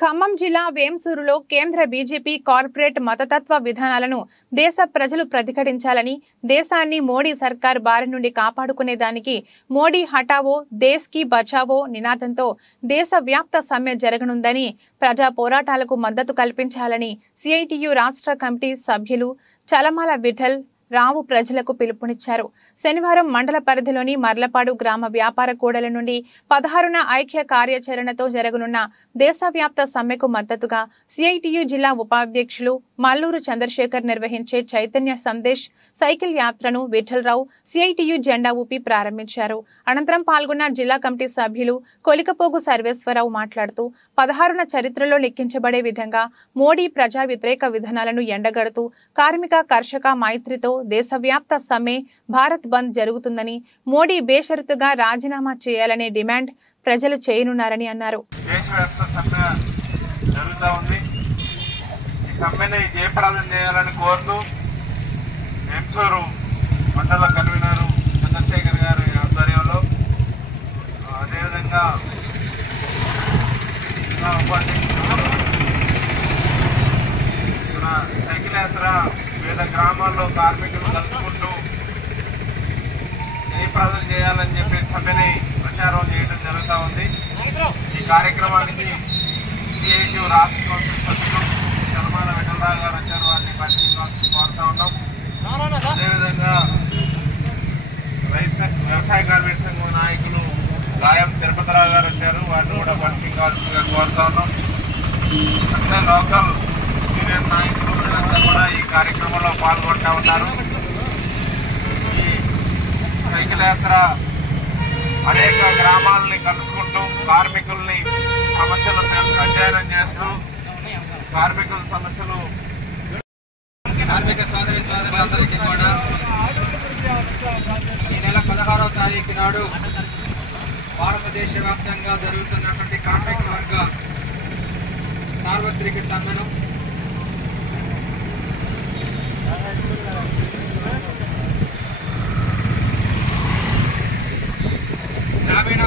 ఖమ్మం జిల్లా వేంసూరులో కేంద్ర BJP corporate మతతత్వ విధానాలను దేశ ప్రజలు ప్రతిఘటించాలని, దేశాన్ని మోడీ సర్కార్ బారి నుండి కాపాడుకునేదానికి మోడీ హటావో దేశ్ కి బచావో నినాదంతో దేశవ్యాప్త సమ్మె జరగనుందని, ప్రజా పోరాటాలకు మద్దతు కల్పించాలని సిఐటియు రాష్ట్ర కమిటీ సభ్యులు చలమాల విఠల్ రావు ప్రజలకు పిలుపునిచ్చారు. శనివారం మండల పరిధిలోని మర్లపాడు గ్రామ వ్యాపార కూడలి నుండి 16న ఐక్య కార్యాచరణతో జరగనున్న దేశవ్యాప్త సమ్మెకు మద్దతుగా సిఐటియు జిల్లా ఉపాధ్యక్షులు మల్లూరు చంద్రశేఖర్ నిర్వహించే చైతన్య సందేశ్ సైకిల్ యాత్రను విఠలరావు సిఐటియు జెండా ఊపి ప్రారంభించారు. అనంతరం పాల్గొన్న జిల్లా కమిటీ సభ్యులు కొలికపోగు సర్వేశ్వరరావు మాట్లాడుతూ 16న చరిత్రలో లెక్కించబడే విధంగా మోడీ ప్రజా వ్యతిరేక విధానాలను ఎండగడుతూ కార్మిక కర్షక మైత్రితో దేశవ్యాప్త సమ్మె భారత్ బంద్ జరుగుతుందని, మోడీ బేషరతుగా రాజీనామా చేయాలనే డిమాండ్ ప్రజలు చేయనున్నారని అన్నారు. మండల కన్వీనర్ చంద్రశేఖర్ గారి ఆధ్వర్యంలో, అదేవిధంగా సైకిల్ యాత్ర వివిధ గ్రామాల్లో కార్మికులు కలుసుకుంటూ జయప్రదం చేయాలని చెప్పి సమ్మెని ప్రచారం చేయడం జరుగుతూ ఉంది. ఈ కార్యక్రమానికి సిఐటియు రాష్ట్ర కౌన్సిల్ సభ్యులు చలమాల విఠలరావు గారు వచ్చారు. వారిని పరిశీలించాల్సి కోరుతా ఉన్నాం. అదేవిధంగా వ్యవసాయ కార్మిక సంఘం నాయకులు గాయం తిరుపతిరావు గారు వచ్చారు. వారిని కూడా పరిశీలించాల్సిందిగా కోరుతా ఉన్నాం. అంటే లోకల్ సీనియర్ నాయకులు కూడా ఈ కార్యక్రమంలో పాల్గొంటూ ఉన్నారు. ఈ సైకిల్ యాత్ర అనేక గ్రామాలని కలుసుకుంటూ కార్మికుల్ని సమస్యలు అధ్యయనం చేస్తూ కార్మికుల సమస్యలు కార్మిక సోదరి సోదరులందరికీ కూడా ఈ నెల 16వ తారీఖు నాడు భారతదేశ వ్యాప్తంగా జరుగుతున్నటువంటి కార్మిక వర్గ సార్వత్రిక సమ్మెను గ్రామీణ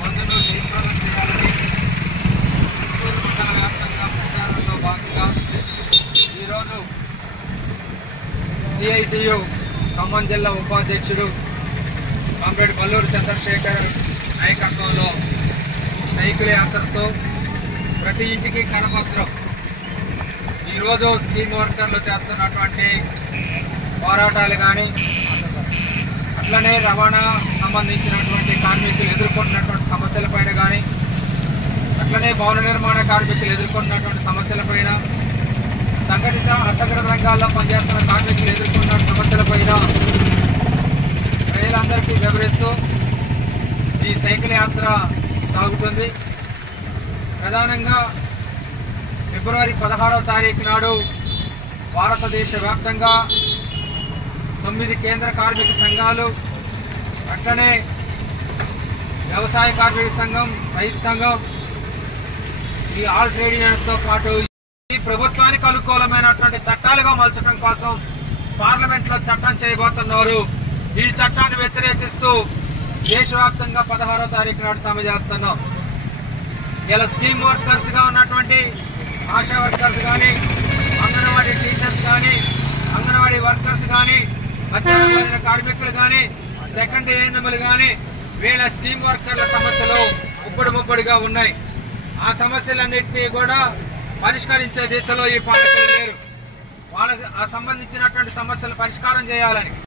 బంధువులు జయప్రదం చేయాలని మండల వ్యాప్తంగా ప్రచారంలో భాగంగా ఈరోజు సిఐటియు ఖమ్మం జిల్లా ఉపాధ్యక్షుడు కామ్రేడ్ మల్లూరు చంద్రశేఖర్ నాయకత్వంలో సైకిల్ యాత్రతో ప్రతి ఇంటికి కరపత్రం, ఈరోజు స్కీమ్ వర్కర్లు చేస్తున్నటువంటి పోరాటాలు కానీ, అట్లనే రవాణా సంబంధించినటువంటి కార్మికులు ఎదుర్కొంటున్నటువంటి సమస్యలపైన కానీ, అట్లనే భవన నిర్మాణ కార్మికులు ఎదుర్కొంటున్నటువంటి సమస్యలపైన, సంఘటిత అసంఘటిత రంగాల్లో పనిచేస్తున్న కార్మికులు ఎదుర్కొన్న సమస్యలపైన ప్రజలందరికీ వివరిస్తూ ఈ సైకిల్ యాత్ర సాగుతుంది. ప్రధానంగా ఫిబ్రవరి 16వ తారీఖు నాడు భారతదేశ వ్యాప్తంగా 9 కేంద్ర కార్మిక సంఘాలు, అట్లనే వ్యవసాయ కార్మిక సంఘం, రైతు సంఘం, ఈ ఆల్ ట్రేడ్ యూనియన్స్తో పాటు ఈ ప్రభుత్వానికి అనుకూలమైనటువంటి చట్టాలుగా మలచడం కోసం పార్లమెంట్లో చట్టం చేయబోతున్నారు. ఈ చట్టాన్ని వ్యతిరేకిస్తూ దేశవ్యాప్తంగా 16వ తారీఖు నాడు సమ్మె చేస్తున్నాం. ఇలా స్కీమ్ వర్కర్స్ గా ఉన్నటువంటి ఆశా వర్కర్స్ కానీ, అంగన్వాడీ టీచర్స్ కానీ, అంగన్వాడీ వర్కర్స్ కానీ, మధ్యాహ్న కార్మికులు కానీ, సెకండ్ ఏఎన్ఎంలు కానీ, వీళ్ళ స్కీమ్ వర్కర్ల సమస్యలు ముప్పడిగా ఉన్నాయి. ఆ సమస్యలన్నింటినీ కూడా పరిష్కరించే దిశలో ఈ పాలకులు లేరు. వాళ్ళకి సంబంధించినటువంటి సమస్యలు పరిష్కారం చేయాలని